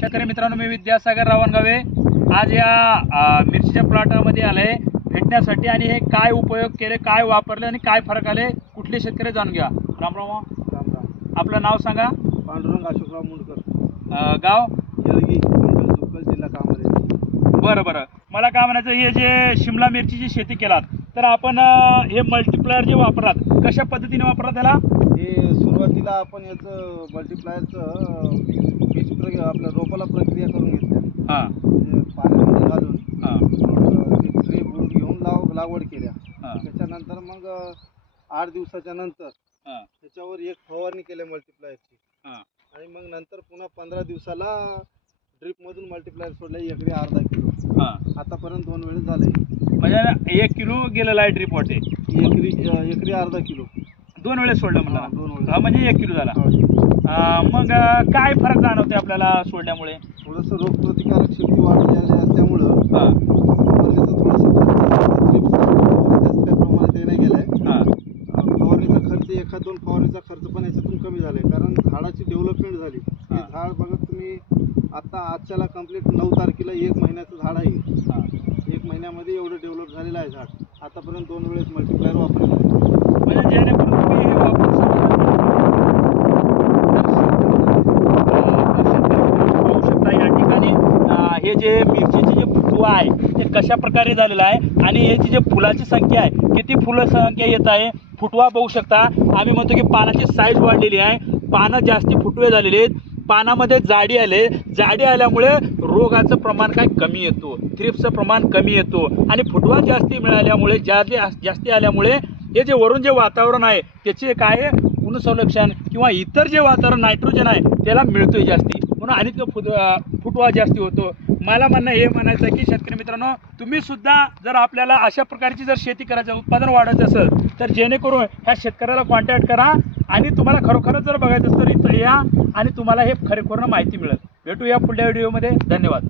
शेतकरी मित्रांनो, मी विद्यासागर रावणगावे आज या मिरचीच्या प्लॉटामध्ये आले भेटण्यासाठी आणि हे काय उपयोग केले, काय वापरले आणि काय फरक आले कुठले शेतकरी जाणून घ्या। राम राम। राम राम। आपलं नाव सांगा। पांडुरंग अशोकराव मुंडकर, गाव येळगी, मंडल जिल्हा कामारे। बरं बरं, मला काय म्हणायचं, हे जे शिमला मिरचीची शेती केलात तर आपण हे मल्टीप्लायर जे वापरलात कशा पद्धतीने वापरलात त्याला? हे सुरुवातीला आपण याचं मल्टीप्लायरचं बीज आपल्या रोपाला प्रक्रिया करून घेतल्या। हां, म्हणजे पाण्यामध्ये घालून ट्रे बुडून घेऊन लागवड केल्या। त्याच्यानंतर मग 8 दिवसाच्या नंतर त्याच्यावर एक फवारणी केल्या मल्टीप्लायरची। आणि मग नंतर पुन्हा 15 दिवसाला ड्रिप मधून मल्टीप्लायर सोडले, एकरी अर्धा किलो। आतापर्यंत 2 वेळेस झाले, म्हणजे 1 किलो गेलेला आहे ड्रिप वाटे, एकरी अर्धा किलो 2 वेळेस सोडलं म्हणला। 2 वेळेस म्हणजे 1 किलो झाला। मग काय फरक जाणवते आपल्याला सोडल्यामुळे? थोडंसं रोगप्रतिकारक शक्ती वाढली असल्यामुळं प्रमाणात नाही गेलाय। फवारणीचा खर्च, 1-2 फवारणीचा खर्च पण याच्यातून कमी झालाय, कारण झाडाची डेव्हलपमेंट झाली। हे झाड बघा तुम्ही, आता आजच्याला कंप्लीट 9 तारखेला 1 महिन्याचं झाड आहे। 1 महिन्यामध्ये एवढं डेव्हलप झालेलं आहे झाड। आतापर्यंत 2 वेळेस मल्टीप्लायर वापरले, म्हणजे जेणेकरून तुम्ही हे वापरू शकता। या ठिकाणी हे जे मिरचीचे जे फुटवा आहे ते कशा प्रकारे झालेला आहे आणि याची जे फुलाची संख्या आहे, किती फुलं संख्या येत आहे, फुटवा बघू शकता। आम्ही म्हणतो की पानाची साईज वाढलेली आहे, पानं जास्ती फुटवे झालेले आहेत, पानामध्ये जाडी आले, जाडी आल्यामुळे रोगाचं प्रमाण काय कमी येतो, थ्रिप्सचं प्रमाण कमी येतो आणि फुटवा जास्ती मिळाल्यामुळे जास्ती आल्यामुळे हे जे वरून जे वातावरण आहे त्याचे काय ऊन संरक्षण किंवा इतर जे वातावरण नायट्रोजन आहे त्याला मिळतोय जास्ती, म्हणून आणि फुटवा जास्ती होतो। मला म्हणणं हे म्हणायचं आहे की शेतकरी मित्रांनो, तुम्ही सुद्धा जर आपल्याला अशा प्रकारची जर शेती करायचं, उत्पादन वाढवायचं असेल तर जेणेकरून ह्या शेतकऱ्याला कॉन्टॅक्ट करा आणि तुम्हाला खरोखरच जर बघायचं असेल तर इथं या आणि तुम्हाला हे खरोखर माहिती मिळेल। भेटूया पुढल्या व्हिडिओमध्ये। धन्यवाद।